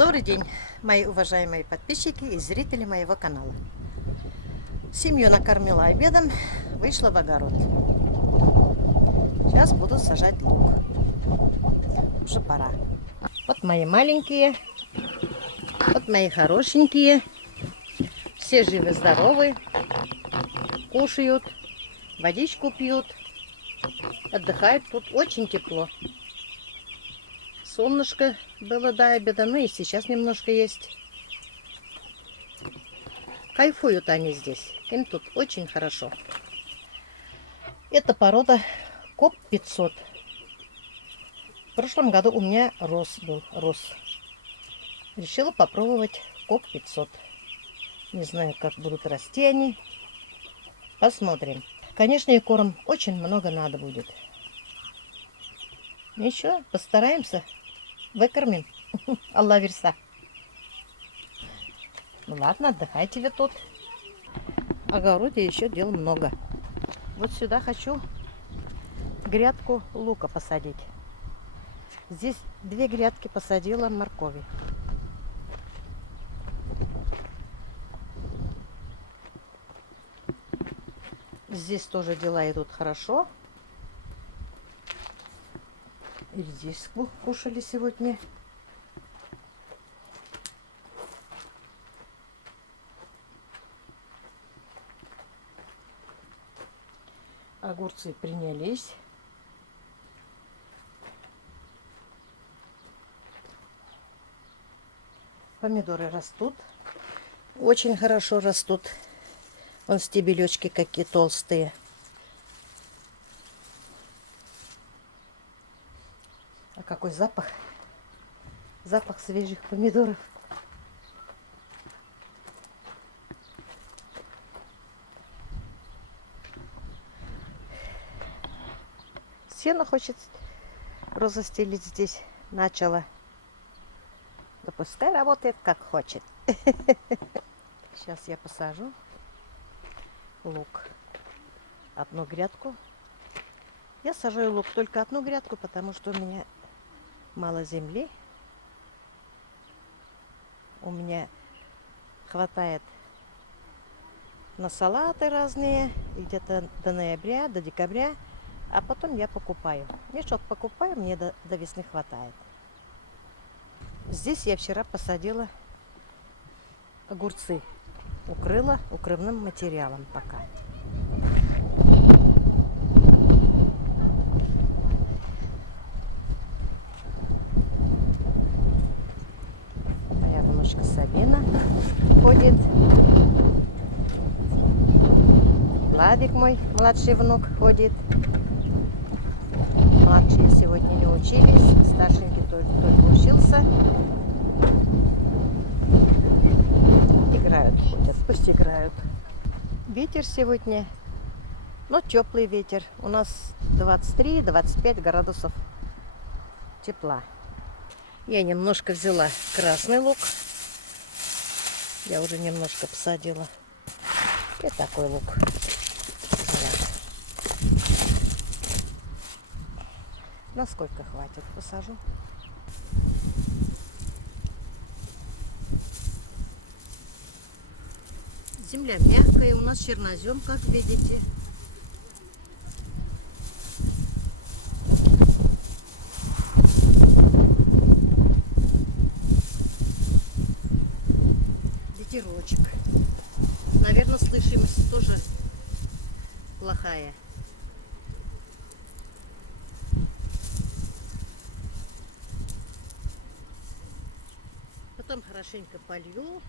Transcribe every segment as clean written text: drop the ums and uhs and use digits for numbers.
Добрый день, мои уважаемые подписчики и зрители моего канала. Семью накормила обедом, вышла в огород. Сейчас буду сажать лук. Уже пора. Вот мои маленькие, вот мои хорошенькие. Все живы-здоровы, кушают, водичку пьют, отдыхают. Тут очень тепло. Солнышко было до обеда, ну и сейчас немножко есть. Кайфуют они здесь. Им тут очень хорошо. Это порода КОП 500. В прошлом году у меня рос. Решила попробовать КОП 500. Не знаю, как будут расти они. Посмотрим. Конечно, и корм очень много надо будет. Ничего, постараемся. Выкормим. Алла верса. Ну ладно, отдыхайте вы тут. В огороде еще дел много. Вот сюда хочу грядку лука посадить. Здесь 2 грядки посадила моркови. Здесь тоже дела идут хорошо. И здесь кушали сегодня. Огурцы принялись. Помидоры растут. Очень хорошо растут. Вон стебелечки какие толстые. А какой запах? Запах свежих помидоров. Сено хочет розостелить здесь. Начала. Да пускай работает как хочет. Сейчас я посажу лук. Одну грядку. Я сажаю лук только одну грядку, потому что у меня мало земли. У меня хватает на салаты разные. Где-то до ноября, до декабря. А потом я покупаю. Мешок покупаю, мне до весны хватает. Здесь я вчера посадила огурцы. Укрыла укрывным материалом пока. Моя внучка Сабина ходит. Владик мой, младший внук, ходит. Младшие сегодня не учились. Старшенький только учился. Играют, ходят, пусть играют. Ветер сегодня, но теплый ветер. У нас 23-25 градусов тепла. Я немножко взяла красный лук. Я уже немножко посадила. И такой лук. Насколько хватит, посажу. Земля мягкая, у нас чернозем, как видите. Ветерочек. Наверное, слышимость тоже плохая. Потом хорошенько полью.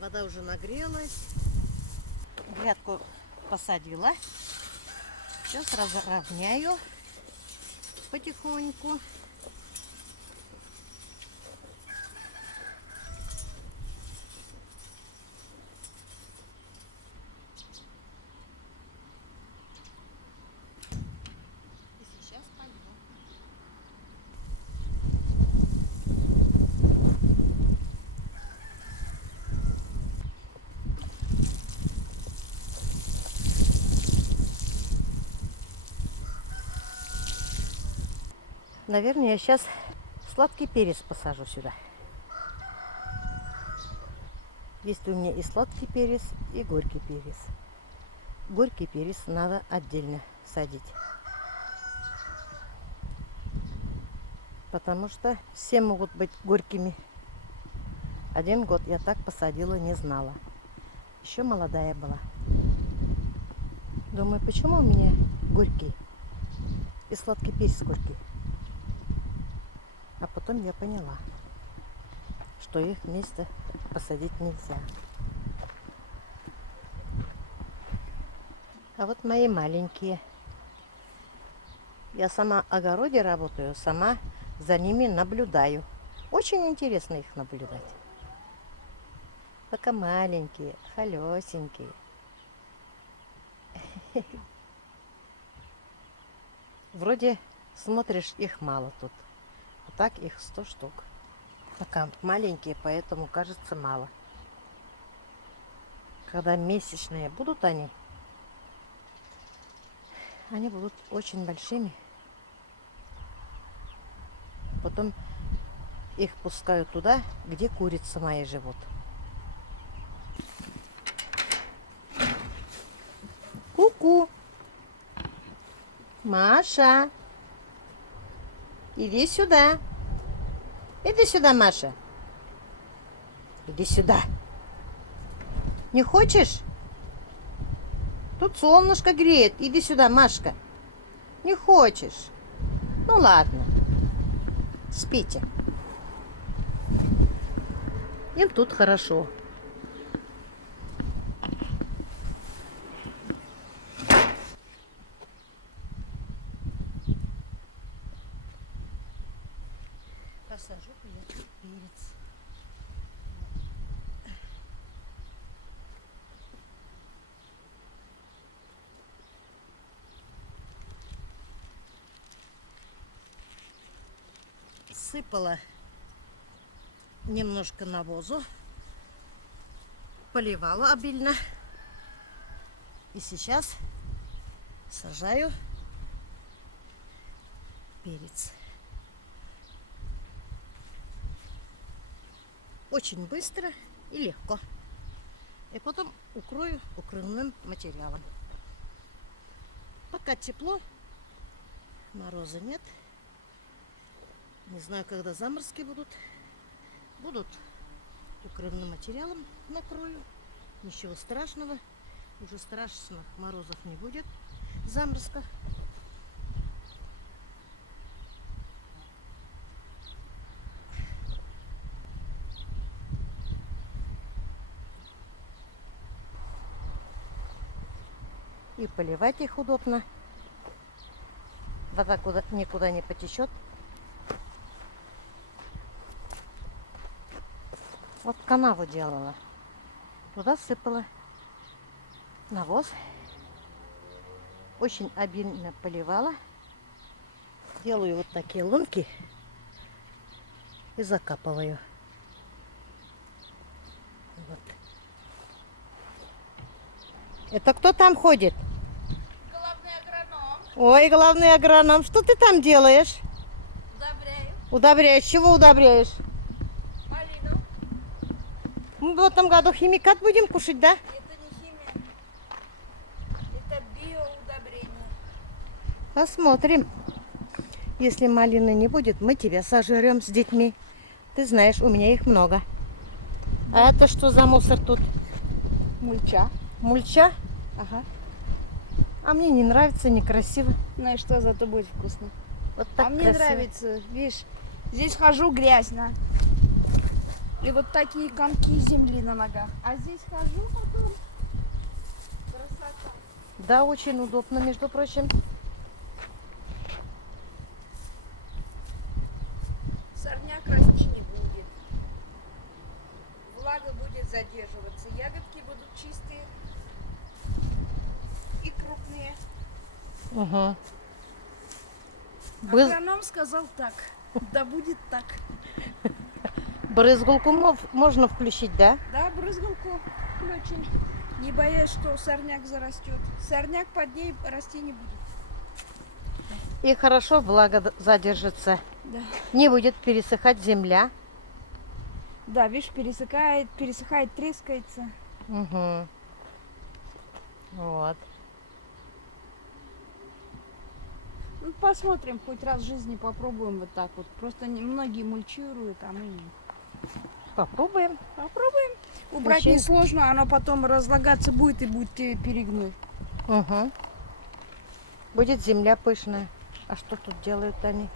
Вода уже нагрелась. Грядку посадила. Сейчас разровняю потихоньку. И сейчас полью. Наверное, я сейчас сладкий перец посажу сюда. Есть у меня и сладкий перец, и горький перец. Горький перец надо отдельно садить. Потому что все могут быть горькими. 1 год я так посадила, не знала. Еще молодая была. Думаю, почему у меня горький и сладкий перец горький? А потом я поняла, что их вместе посадить нельзя. А вот мои маленькие. Я сама в огороде работаю, сама за ними наблюдаю. Очень интересно их наблюдать. Пока маленькие, холесенькие. Вроде смотришь, их мало тут. А так их 100 штук. Пока маленькие, поэтому кажется мало. Когда месячные будут они будут очень большими. Потом их пускают туда, где курицы мои живут. Ку-ку! Маша! Иди сюда! Иди сюда, Маша! Иди сюда! Не хочешь? Тут солнышко греет. Иди сюда, Машка. Не хочешь? Ну ладно. Спите. Им тут хорошо. Посажу перец. Сыпала немножко навозу, поливала обильно. И сейчас сажаю перец. Очень быстро и легко. И потом укрою укрывным материалом. Пока тепло, мороза нет. Не знаю, когда заморозки будут. Будут укрывным материалом накрою. Ничего страшного. Уже страшных морозов не будет. Заморозков. И поливать их удобно. Вода никуда не потечет. Вот канаву делала. Туда сыпала навоз. Очень обильно поливала. Делаю вот такие лунки и закапываю. Вот. Это кто там ходит? Главный агроном. Ой, главный агроном, что ты там делаешь? Удобряю. Удобряешь? Чего удобряешь? Малину. Мы в этом году химикат будем кушать, да? Это не химия. Это биоудобрение. Посмотрим. Если малины не будет, мы тебя сожрем с детьми. Ты знаешь, у меня их много. А это что за мусор тут? Мульча. Мульча? Ага. А мне не нравится, некрасиво. Ну и что, зато будет вкусно. Вот так А мне красиво. нравится, видишь, здесь хожу грязно. И вот такие комки земли на ногах. А здесь хожу потом. Красота. Да, очень удобно, между прочим. Сорняк расти не будет. Влага будет задерживаться. Ягодки будут чистые и крупные. Угу. Агроном сказал так. Да будет так. Брызгалку можно включить, да? Да, брызгалку включим. Не боясь, что сорняк зарастет. Сорняк под ней расти не будет. И хорошо влага задержится. Да. Не будет пересыхать земля. Да, видишь, пересыхает, трескается. Угу. Вот. Ну, посмотрим, хоть раз в жизни попробуем вот так вот. Просто многие мульчируют, а мы нет. Попробуем. Попробуем. Убрать Вообще- несложно, оно потом разлагаться будет и будет перегной. Угу. Будет земля пышная. А что тут делают они?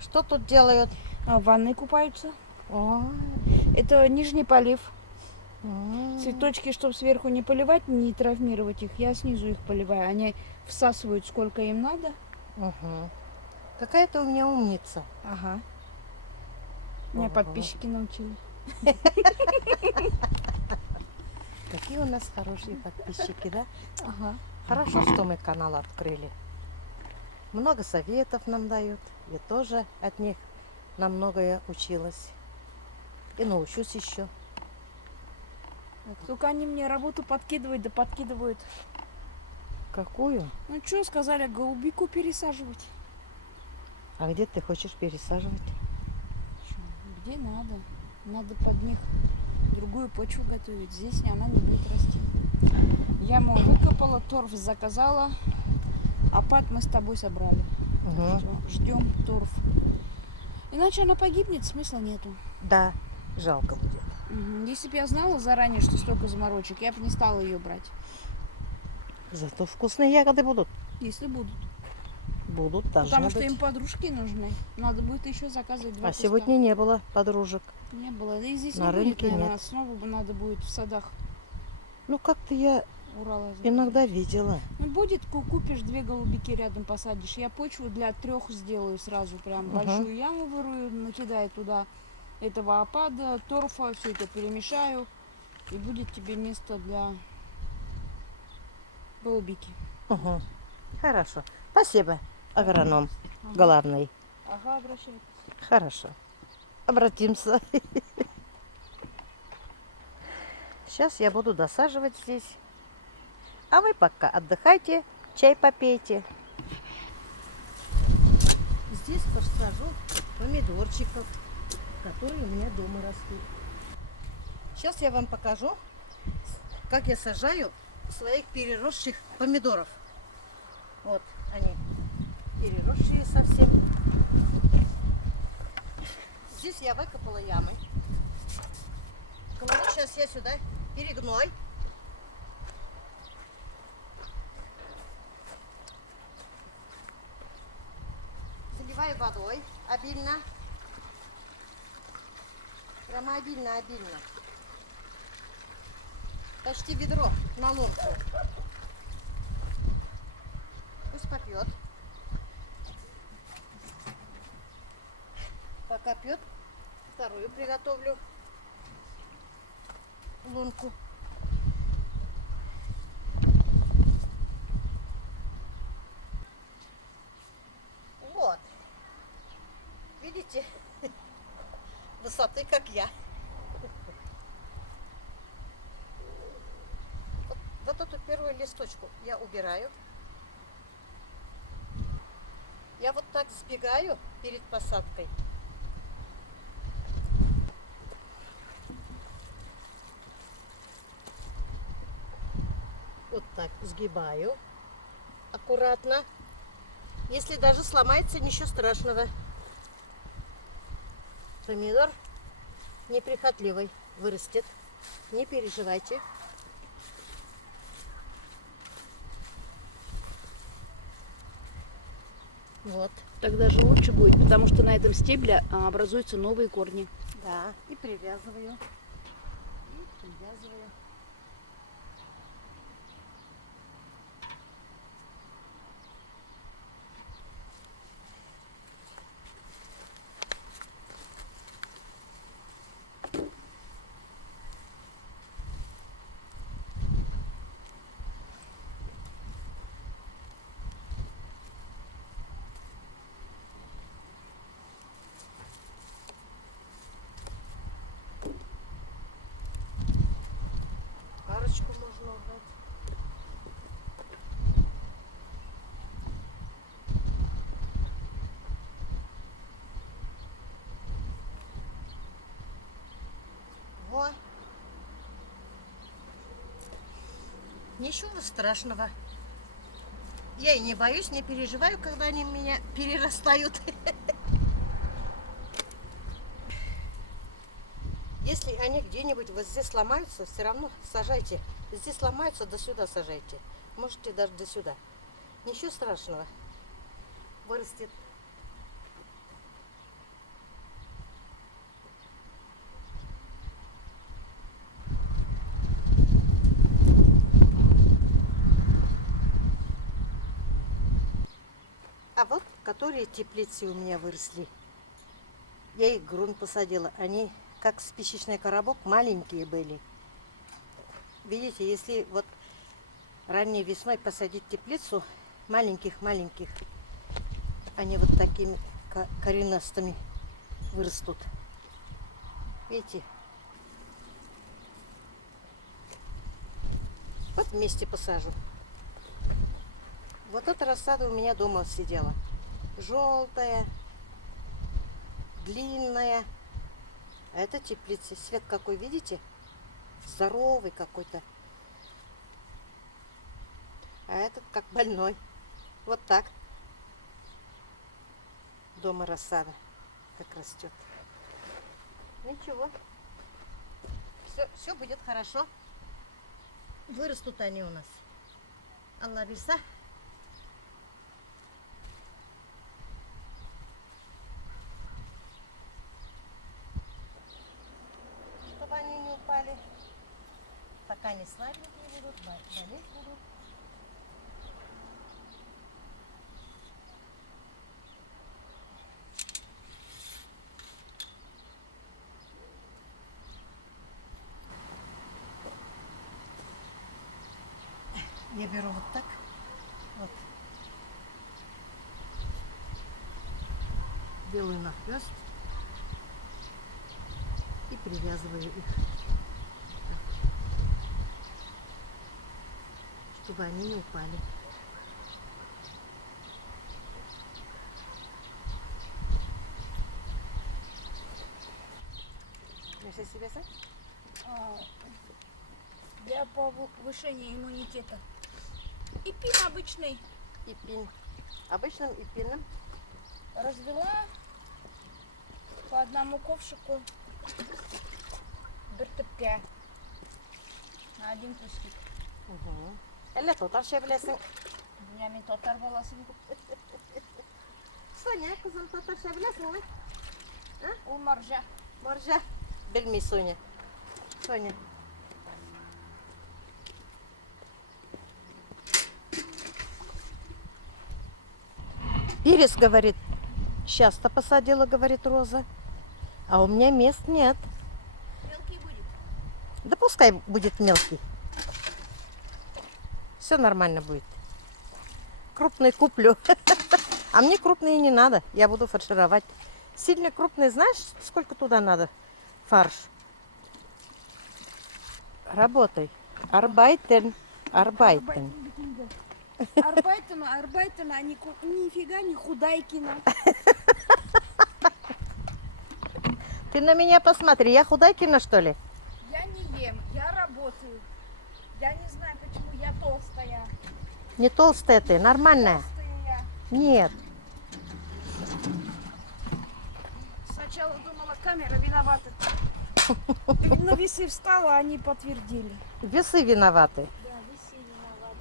Что тут делают? А в ванной купаются. О, Это нижний полив. м. Цветочки, чтобы сверху не поливать, не травмировать их, я снизу их поливаю. Они всасывают сколько им надо. Угу. Какая ты у меня умница. Ага. Меня Ого. подписчики научили. Какие у нас хорошие подписчики, да? Ага. Хорошо, что мы канал открыли. Много советов нам дают. Я тоже от них на многое училась. И научусь еще. Только они мне работу подкидывают, да подкидывают. Какую? Ну что, сказали, голубику пересаживать. А где ты хочешь пересаживать? Чё, где надо. Надо под них другую почву готовить. Здесь она не будет расти. Яму выкопала, торф заказала. Опад мы с тобой собрали. Угу. Ждем торф. Иначе она погибнет, смысла нету. Да, жалко будет. Если бы я знала заранее, что столько заморочек, я бы не стала ее брать. Зато вкусные ягоды будут. Если будут. Будут, должны Потому что быть. им подружки нужны. Надо будет еще заказывать 2 А куска. сегодня не было подружек. Не было. Да и здесь На не будет, рынке наверное. нет. Снова бы надо будет в садах Ну, как-то я Урала. иногда видела. Ну, будет, купишь 2 голубики рядом посадишь. Я почву для 3 сделаю сразу. Прям Мгм. большую яму вырую, накидаю туда этого опада, торфа, все это перемешаю. И будет тебе место для голубики. Угу. Хорошо. Спасибо, агроном Ага. главный. Ага, обращайтесь. Хорошо. Обратимся. Сейчас я буду досаживать здесь. А вы пока отдыхайте, чай попейте. Здесь посажу помидорчиков, которые у меня дома растут. Сейчас я вам покажу, как я сажаю своих переросших помидоров. Вот они, переросшие совсем. Здесь я выкопала ямы. Кладу сейчас я сюда перегной. Заливаю водой обильно. Прямо обильно. Почти ведро на лунку. Пусть попьет. Пока пьет, вторую приготовлю лунку. Вот. Видите? Высоты, как я. Вот эту первую листочку я убираю. Я вот так сбегаю перед посадкой. Вот так сгибаю аккуратно. Если даже сломается, ничего страшного. Помидор неприхотливый, вырастет. Не переживайте. Вот. Так даже лучше будет, потому что на этом стебле образуются новые корни. Да, и привязываю. И привязываю. Ничего страшного. Я и не боюсь, не переживаю, когда они меня перерастают. Если они где-нибудь вот здесь сломаются, все равно сажайте. Здесь сломаются, до сюда сажайте. Можете даже до сюда. Ничего страшного. Вырастет. А вот, которые теплицы у меня выросли. Я их в грунт посадила. Они как спичечный коробок, маленькие были. Видите, если вот ранней весной посадить теплицу маленьких-маленьких, они вот такими коренастыми вырастут. Видите? Вот вместе посажу. Вот эта рассада у меня дома сидела. Желтая, длинная. А это теплица. Свет какой, видите? Здоровый какой-то. А этот как больной. Вот так. Дома рассада как растет. Ничего. Все будет хорошо. Вырастут они у нас. Алла Биса. Чтобы они не упали. Пока не слабенькие будут, болеть будут. Я беру вот так. Вот. Делаю нахлёст. И привязываю их. Так. Чтобы они не упали. Начали себя сам? Для повышения иммунитета. И пин обычный. И пин. Обычным и пином. Развела по одному ковшику бертепке на один кусик. Әллә татарча беләсең? Я мен татар баласын. Соня, кызым, татарча беләсеңме? Ул маржа. Маржа. Белми Соня. Соня. Перец, говорит, часто посадила, говорит Роза. А у меня мест нет. Мелкий будет. Да пускай будет мелкий. Все нормально будет. Крупный куплю. А мне крупные не надо. Я буду фаршировать. Сильно крупный, знаешь, сколько туда надо? Фарш. Работай. Арбайтен. Арбайтен. Арбайтена, а нифига не худайкина. Ты на меня посмотри. Я худайкина, что ли? Я не ем, я работаю. Я не знаю, почему я толстая. Не толстая ты, нормальная. Толстая я. Нет. Сначала думала, камера виновата. На весы встала, они подтвердили. Весы виноваты. Да, весы виноваты.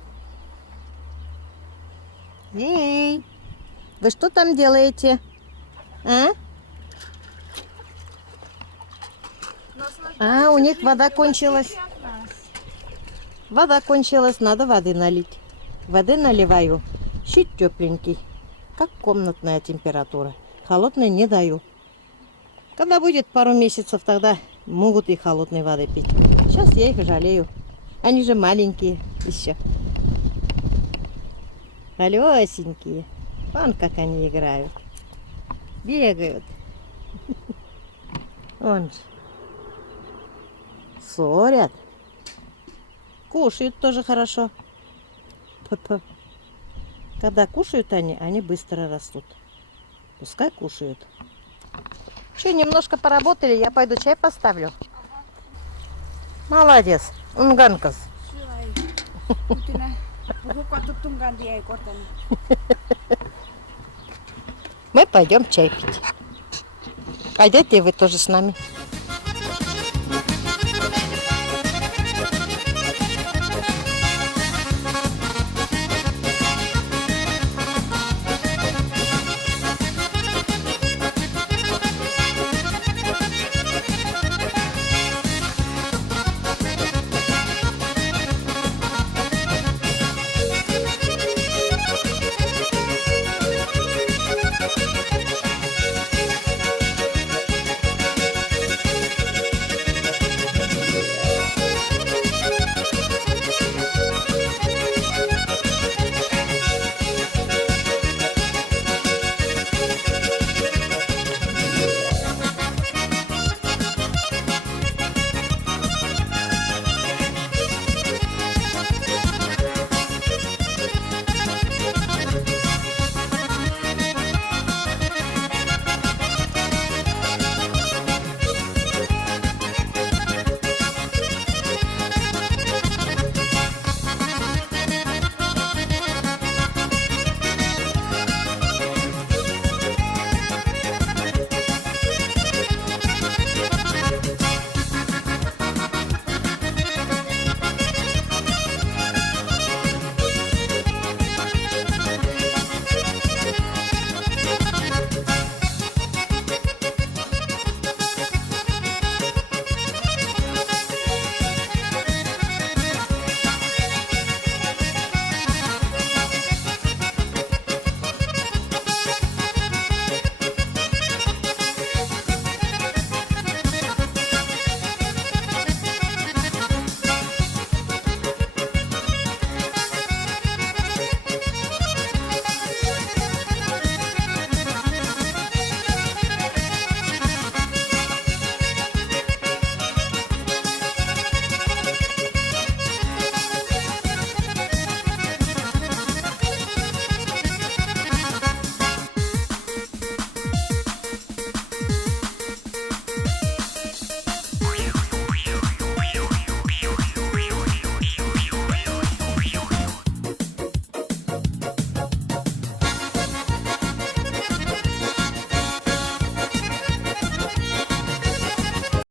Эй, вы что там делаете? А? А, у них вода кончилась. Вода кончилась, надо воды налить. Воды наливаю. Чуть тепленький. Как комнатная температура. Холодной не даю. Когда будет пару месяцев, тогда могут и холодной воды пить. Сейчас я их жалею. Они же маленькие еще. Алёсенькие. Вон как они играют. Бегают. Вон же. Ссорят. Кушают тоже хорошо. П-п. Когда кушают они быстро растут. Пускай кушают. Что, немножко поработали, я пойду чай поставлю. Молодец. Унганкас. Утина. Buku tutung ganti ai kortan. Мы пойдем чай пить. Пойдете вы тоже с нами?